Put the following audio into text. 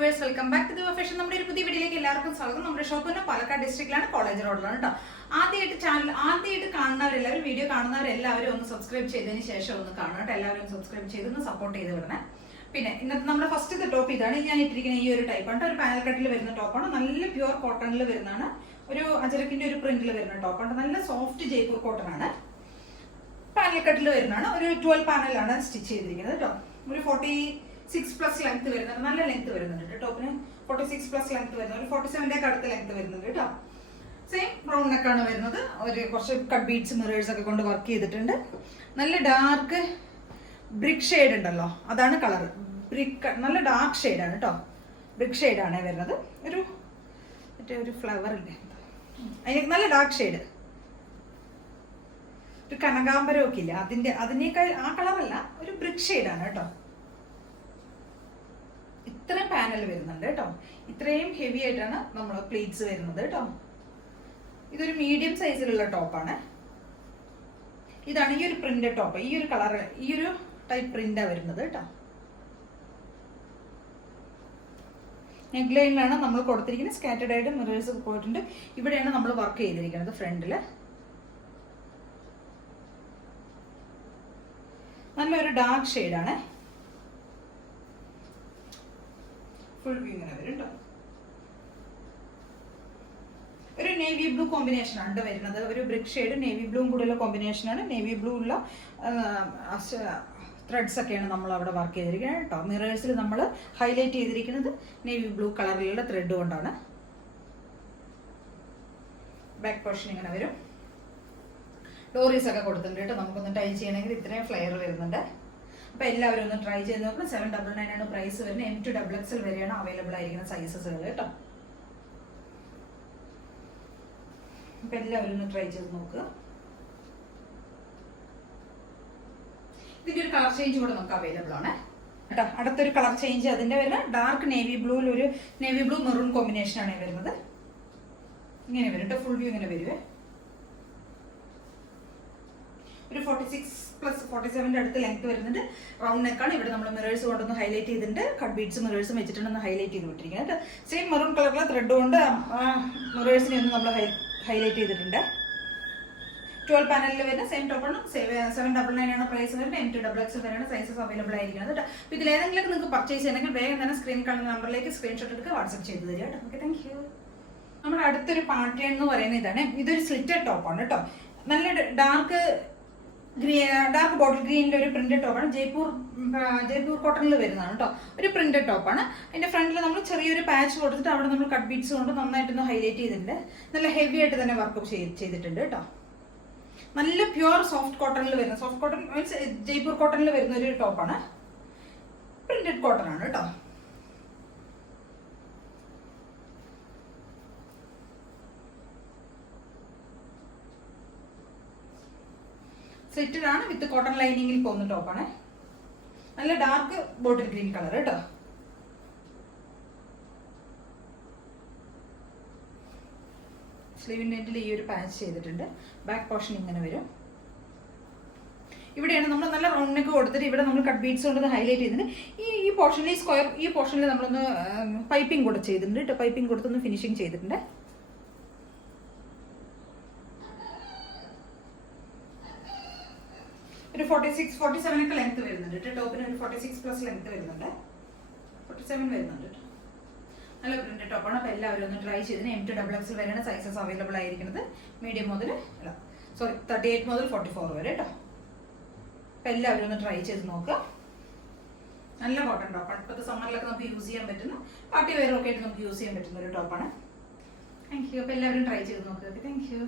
Viewers, welcome back to the fashion. നമ്മുടെ ഒരു പുതിയ വീഡിയോയിലേക്ക് എല്ലാവർക്കും സ്വാഗതം. നമ്മുടെ ഷോപ്പ് പാലക്കാട് ഡിസ്ട്രിക്റ്റിലാണ്, കോളേജ് റോഡിലാണ് കേട്ടോ. ആദ്യമായിട്ട് കാണുന്നവരെല്ലാവരും, വീഡിയോ കാണുന്നവരെല്ലാവരും ഒന്ന് സബ്സ്ക്രൈബ് ചെയ്തതിന് ശേഷം ഒന്ന് കാണണം കേട്ടോ. എല്ലാവരും സബ്സ്ക്രൈബ് ചെയ്തൊന്ന് സപ്പോർട്ട് ചെയ്ത് വിടണേ. പിന്നെ ഇന്നത്തെ നമ്മുടെ ഫസ്റ്റ് ടോപ്പ് ഇതാണ്. ഞാൻ ഇട്ടിരിക്കുന്ന ഈ ഒരു ടൈപ്പാണ്, ഒരു പാനൽ കട്ടിൽ വരുന്ന ടോപ്പാണ്. നല്ല പ്യുവർ കോട്ടണിൽ വരുന്നതാണ്. ഒരു അജരക്കിന്റെ ഒരു പ്രിന്റിൽ വരുന്ന ടോപ്പാണ്. നല്ല സോഫ്റ്റ് ജയ്പൂർ കോട്ടൺ ആണ്. പാനൽ കട്ടിൽ വരുന്നതാണ്. ഒരു 12 പാനലാണ് സ്റ്റിച്ച് ചെയ്തിരിക്കുന്നത് കേട്ടോ. ഒരു 46+ ലെങ്ത് വരുന്നുണ്ട്. നല്ല ലെങ്ത് വരുന്നുണ്ട് ടോപ്പിന്. 46+ ലെങ്ത് വരുന്നത്. ഒരു 47 അടുത്ത ലെങ്ത് വരുന്നുണ്ട് കേട്ടോ. സെയിം റൗണ്ട് നെക്കാണ് വരുന്നത്. ഒരു കുറച്ച് കട്ട് ബീഡ്സ് മിറേഴ്സ് ഒക്കെ കൊണ്ട് വർക്ക് ചെയ്തിട്ടുണ്ട്. നല്ല ഡാർക്ക് ബ്രിക്ക് ഷെയ്ഡ് ഉണ്ടല്ലോ, അതാണ് കളർ. നല്ല ഡാർക്ക് ഷെയ്ഡാണ് കേട്ടോ. ബ്രിക്ക് ഷെയ്ഡാണ് വരുന്നത്. ഒരു ഫ്ലവർ ഇല്ലേ, അതിന് നല്ല ഡാർക്ക് ഷെയ്ഡ്. ഒരു കനകാംബരം ഒക്കെ ഇല്ല, അതിനേക്കാൾ ആ കളറല്ല, ഒരു ബ്രിക്ക് ഷെയ്ഡാണ് കേട്ടോ. ഇത്രയും പാനൽ വരുന്നുണ്ട് കേട്ടോ. ഇത്രയും ഹെവി ആയിട്ടാണ് നമ്മൾ പ്ലീറ്റ്സ് വരുന്നത് കേട്ടോ. ഇതൊരു മീഡിയം സൈസിലുള്ള ടോപ്പാണ്. ഇതാണ് ഈ ഒരു പ്രിന്റ് ടോപ്പ്. ഈ ഒരു കളർ, ഈ ഒരു ടൈപ്പ് പ്രിന്റാ വരുന്നത് കേട്ടോ. നെക്ക് ലൈനിലാണ് നമ്മൾ കൊടുത്തിരിക്കുന്നത്. സ്കാറ്റേഡ് ആയിട്ട് മിറേഴ്സ് പോയിട്ടുണ്ട്. ഇവിടെയാണ് നമ്മൾ വർക്ക് ചെയ്തിരിക്കുന്നത് ഫ്രണ്ടില്. നല്ലൊരു ഡാർക്ക് ഷെയ്ഡാണ്. ഫുൾ വ്യൂ ഇങ്ങനെ വരും കേട്ടോ. ഒരു നേവി ബ്ലൂ കോമ്പിനേഷൻ ആണ് വരുന്നത്. ഒരു ബ്രിക്ക് ഷെയ്ഡ് നേവി ബ്ലൂവും കൂടെയുള്ള കോമ്പിനേഷനാണ്. നേവി ബ്ലൂ ഉള്ള ത്രെഡ്സ് ഒക്കെയാണ് നമ്മൾ അവിടെ വർക്ക് ചെയ്തിരിക്കുന്നത് കേട്ടോ. മിറേഴ്സിൽ നമ്മൾ ഹൈലൈറ്റ് ചെയ്തിരിക്കുന്നത് നേവി ബ്ലൂ കളറിലുള്ള ത്രെഡ് കൊണ്ടാണ്. ബാക്ക് പോർഷൻ ഇങ്ങനെ വരും. ഡോറീസ് ഒക്കെ കൊടുത്തിട്ടുണ്ട് കേട്ടോ. നമുക്കൊന്ന് ടൈ ചെയ്യണമെങ്കിൽ ഇത്രയും ഫ്ലെയർ വരുന്നുണ്ട്. അപ്പോൾ എല്ലാവരും ഒന്ന് ട്രൈ ചെയ്ത് നോക്കണം. 799 ആണ് പ്രൈസ് വരുന്നത്. M to XXL വരെയാണ് അവൈലബിൾ ആയിരിക്കുന്ന സൈസസുകൾ കേട്ടോ. അപ്പം എല്ലാവരും ഒന്ന് ട്രൈ ചെയ്ത് നോക്കുക. ഇതിന്റെ ഒരു കളർ ചേഞ്ച് കൂടെ നമുക്ക് അവൈലബിൾ ആണ് കേട്ടോ. അടുത്തൊരു കളർ ചേഞ്ച് അതിന്റെ വരുന്നത് ഡാർക്ക് നേവി ബ്ലൂവിൽ ഒരു നേവി ബ്ലൂ മെറൂൺ കോമ്പിനേഷൻ ആണ് വരുന്നത്. ഇങ്ങനെ വരും കേട്ടോ. ഫുൾ വ്യൂ ഇങ്ങനെ വരുവേ. ഒരു 46+47 അടുത്ത് ലെങ്ത് വരുന്നുണ്ട്. റൗണ്ട് നെക്കാണ്. ഇവിടെ നമ്മൾ മിറേഴ്സ് കൊണ്ടൊന്ന് ഹൈലൈറ്റ് ചെയ്തിട്ടുണ്ട്. കട്ട് ബീഡ്സ് മിറേഴ്സും വെച്ചിട്ടുണ്ടെന്ന് ഹൈലൈറ്റ് ചെയ്ത് വിട്ടിരിക്കുന്നത്. സെയിം മെറൂൺ കളറിലെ ത്രെഡ് കൊണ്ട് മിറേഴ്സിനെ ഒന്ന് നമ്മൾ ഹൈലൈറ്റ് ചെയ്തിട്ടുണ്ട്. 12 പാനലിൽ വരുന്ന സെയിം ടോപ്പാണ്. 799 ആണ് പ്രൈസ് വരുന്നത്. M to XXL വരെയാണ് സൈസസ് അവൈലബിൾ ആയിരിക്കുന്നത് കേട്ടോ. അപ്പോൾ ഇതിൽ ഏതെങ്കിലും നിങ്ങൾക്ക് പർച്ചേസ് ചെയ്യണമെങ്കിൽ വേഗം തന്നെ സ്ക്രീൻ കാണുന്ന നമ്പറിലേക്ക് സ്ക്രീൻഷോട്ട് എടുക്കുക, വാട്സ്ആപ്പ് ചെയ്ത് തരിക കേട്ടോ. Okay, thank you. നമ്മുടെ അടുത്തൊരു പാർട്ടി എന്ന് പറയുന്നത് ഇതാണ്. ഇതൊരു സ്ലിറ്റഡ് ടോപ്പാണ് കേട്ടോ. നല്ല ഡാർക്ക് ബോട്ടിൽ ഗ്രീനിന്റെ ഒരു പ്രിന്റഡ് ടോപ്പാണ്. ജയ്പൂർ കോട്ടണിൽ വരുന്നതാണ് കേട്ടോ. ഒരു പ്രിന്റഡ് ടോപ്പാണ്. അതിന്റെ ഫ്രണ്ടിൽ നമ്മൾ ചെറിയൊരു പാച്ച് കൊടുത്തിട്ട് അവിടെ നമ്മൾ കട്ട് ബീഡ്സ് കൊണ്ട് നന്നായിട്ടൊന്ന് ഹൈലൈറ്റ് ചെയ്തിട്ടുണ്ട്. നല്ല ഹെവി ആയിട്ട് തന്നെ വർക്ക് ചെയ്തിട്ടുണ്ട് കേട്ടോ. നല്ല പ്യുവർ സോഫ്റ്റ് കോട്ടണിൽ വരുന്ന, സോഫ്റ്റ് കോട്ടൺ മീൻസ് ജയ്പൂർ കോട്ടണിൽ വരുന്ന ഒരു ടോപ്പാണ്. പ്രിന്റഡ് കോട്ടൺ ആണ് കേട്ടോ. സെറ്റഡ് ആണ്. വിത്ത് കോട്ടൺ ലൈനിങ്ങിൽ പോകുന്ന ടോപ്പാണ്. നല്ല ഡാർക്ക് ബോട്ടിൽ ഗ്രീൻ കളർ കേട്ടോ. സ്ലീവിൻ്റെ എൻഡിൽ ഈ ഒരു പാച്ച് ചെയ്തിട്ടുണ്ട്. ബാക്ക് പോർഷൻ ഇങ്ങനെ വരും. ഇവിടെയാണ് നമ്മൾ നല്ല റൗണ്ട് നെക്ക് കൊടുത്തിട്ട് ഇവിടെ നമ്മൾ കട്ട് ബീഡ്സ് കൊണ്ടൊന്ന് ഹൈലൈറ്റ് ചെയ്തിട്ടുണ്ട്. ഈ പോർഷനിൽ ഈ പോർഷനിൽ നമ്മളൊന്ന് പൈപ്പിംഗ് കൂടെ ചെയ്തിട്ടുണ്ട് കേട്ടോ. പൈപ്പിംഗ് കൊടുത്തൊന്ന് ഫിനിഷിങ് ചെയ്തിട്ടുണ്ട്. ഒരു 47 ഒക്കെ ലെങ്ത് വരുന്നുണ്ട് കേട്ടോ. ടോപ്പിന് ഒരു 46+ ലെങ്ത് വരുന്നുണ്ട്. 47 വരുന്നുണ്ട് കേട്ടോ. നല്ല പ്രിന്റ് ടോപ്പാണ്. അപ്പോൾ എല്ലാവരും ഒന്ന് ട്രൈ ചെയ്തതിന്. M to XXL വരെയാണ് സൈസസ് അവൈലബിൾ ആയിരിക്കുന്നത്. മീഡിയം മുതൽ 38 മുതൽ 44 വരെ കേട്ടോ. അപ്പോൾ എല്ലാവരും ഒന്ന് ട്രൈ ചെയ്ത് നോക്കുക. നല്ല കോട്ടൺ ടോപ്പാണ്. ഇപ്പോഴത്തെ സമ്മറിലൊക്കെ നമുക്ക് യൂസ് ചെയ്യാൻ പറ്റുന്ന, പാർട്ടി വെയർ ഒക്കെ ആയിട്ട് നമുക്ക് യൂസ് ചെയ്യാൻ പറ്റുന്ന ഒരു ടോപ്പാണ്. Thank you. അപ്പോൾ എല്ലാവരും ട്രൈ ചെയ്ത് നോക്കുക. Thank you.